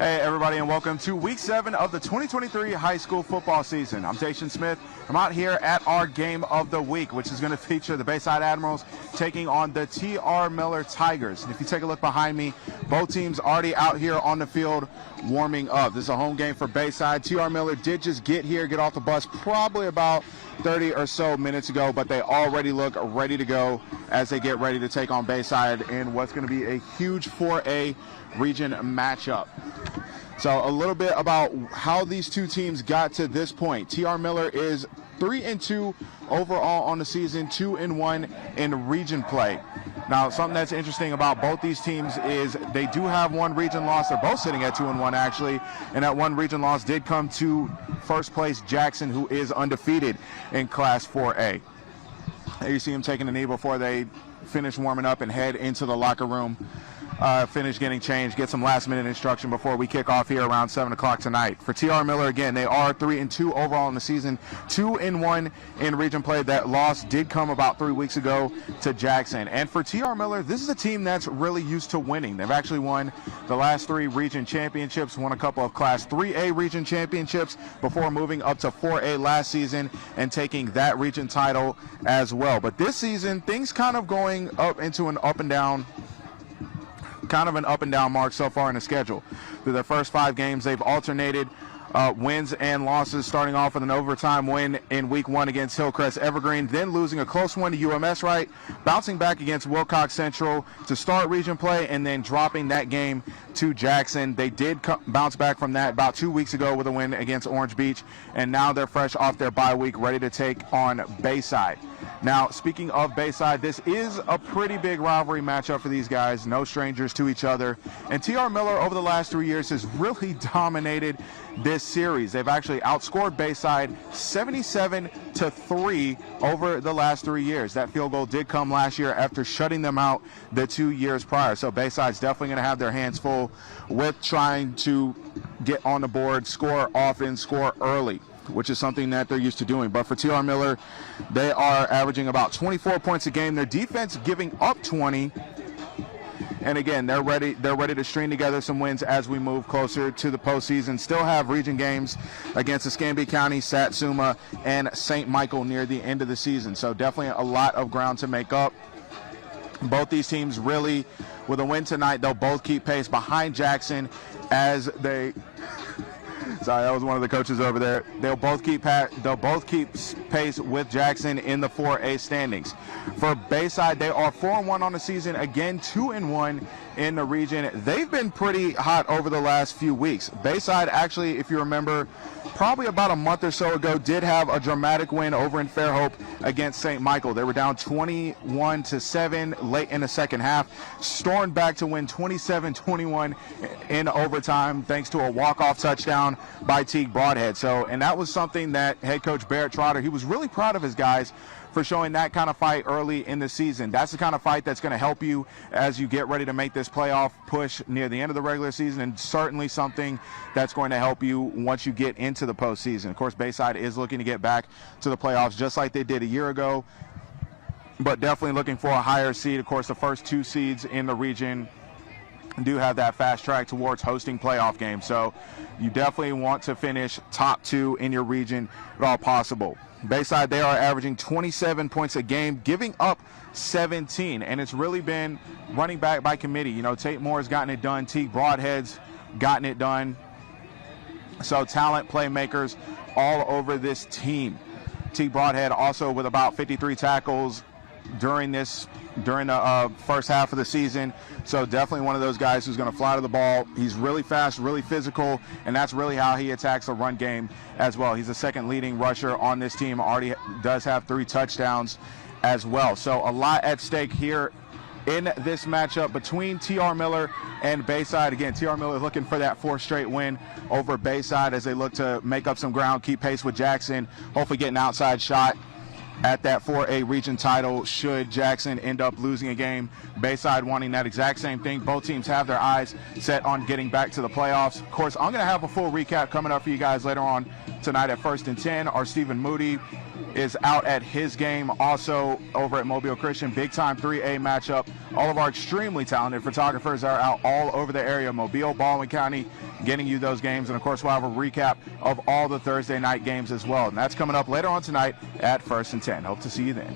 Hey everybody, and welcome to week 7 of the 2023 high school football season. I'm Jason Smith. I'm out here at our game of the week, which is going to feature the Bayside Admirals taking on the T.R. Miller Tigers. And if you take a look behind me, both teams already out here on the field warming up. This is a home game for Bayside. T.R. Miller did just get off the bus probably about 30 or so minutes ago, but they already look ready to go as they get ready to take on Bayside in what's going to be a huge 4A region matchup. So a little bit about how these two teams got to this point. T.R. Miller is 3-2 overall on the season, 2-1 in region play. Now, something that's interesting about both these teams is they do have one region loss. They're both sitting at 2-1 actually, and that one region loss did come to first place Jackson, who is undefeated in Class 4A. There you see him taking a knee before they finish warming up and head into the locker room. Finish getting changed, get some last-minute instruction before we kick off here around 7 o'clock tonight. For T.R. Miller, again, they are 3-2 overall in the season, 2-1 in region play. That loss did come about 3 weeks ago to Jackson. And for T.R. Miller, this is a team that's really used to winning. They've actually won the last 3 region championships, won a couple of Class 3A region championships before moving up to 4A last season and taking that region title as well. But this season, things kind of going up into an up and down mark so far in the schedule. Through their first 5 games, they've alternated wins and losses, starting off with an overtime win in week 1 against Hillcrest Evergreen, then losing a close one to UMS Wright, bouncing back against Wilcox Central to start region play, and then dropping that game to Jackson. They did bounce back from that about 2 weeks ago with a win against Orange Beach, and now they're fresh off their bye week, ready to take on Bayside. Now, speaking of Bayside, this is a pretty big rivalry matchup for these guys, no strangers to each other. And T.R. Miller over the last 3 years has really dominated this series. They've actually outscored Bayside 77-3 over the last 3 years. That field goal did come last year after shutting them out the 2 years prior. So Bayside's definitely going to have their hands full with trying to get on the board, score often, score early, which is something that they're used to doing. But for T.R. Miller, they are averaging about 24 points a game. Their defense giving up 20. And again, they're ready to string together some wins as we move closer to the postseason. Still have region games against Escambia County, Satsuma, and St. Michael near the end of the season. So definitely a lot of ground to make up. Both these teams really, with a win tonight, they'll both keep pace behind Jackson as they... Sorry, that was one of the coaches over there. They'll both keep pace with Jackson in the 4A standings. For Bayside, they are 4-1 on the season. Again, 2-1 in the region. They've been pretty hot over the last few weeks. Bayside, actually, if you remember, probably about a month or so ago, did have a dramatic win over in Fairhope against St. Michael. They were down 21-7 late in the second half, stormed back to win 27-21 in overtime thanks to a walk-off touchdown by Teague Broadhead. And that was something that head coach Barrett Trotter, he was really proud of his guys for showing that kind of fight early in the season. That's the kind of fight that's going to help you as you get ready to make this playoff push near the end of the regular season, and certainly something that's going to help you once you get into the postseason. Of course, Bayside is looking to get back to the playoffs just like they did a year ago, but definitely looking for a higher seed. Of course, the first 2 seeds in the region do have that fast track towards hosting playoff games. So you definitely want to finish top 2 in your region if at all possible. Bayside, they are averaging 27 points a game, giving up 17, and it's really been running back by committee. You know, Tate Moore's gotten it done. Teague Broadhead's gotten it done. So talent, playmakers all over this team. Teague Broadhead also with about 53 tackles during the first half of the season. So definitely one of those guys who's going to fly to the ball. He's really fast, really physical, and that's really how he attacks the run game as well. He's the second leading rusher on this team, already does have 3 touchdowns as well. So a lot at stake here in this matchup between T.R. Miller and Bayside. Again, T.R. Miller looking for that 4th straight win over Bayside as they look to make up some ground, keep pace with Jackson, hopefully get an outside shot at that 4A region title should Jackson end up losing a game. Bayside wanting that exact same thing. Both teams have their eyes set on getting back to the playoffs. Of course, I'm going to have a full recap coming up for you guys later on tonight at 1st and 10. Our Stephen Moody is out at his game also over at Mobile Christian. Big time 3A matchup. All of our extremely talented photographers are out all over the area, Mobile, Baldwin County, getting you those games. And of course, we'll have a recap of all the Thursday night games as well. And that's coming up later on tonight at 1st and 10. Hope to see you then.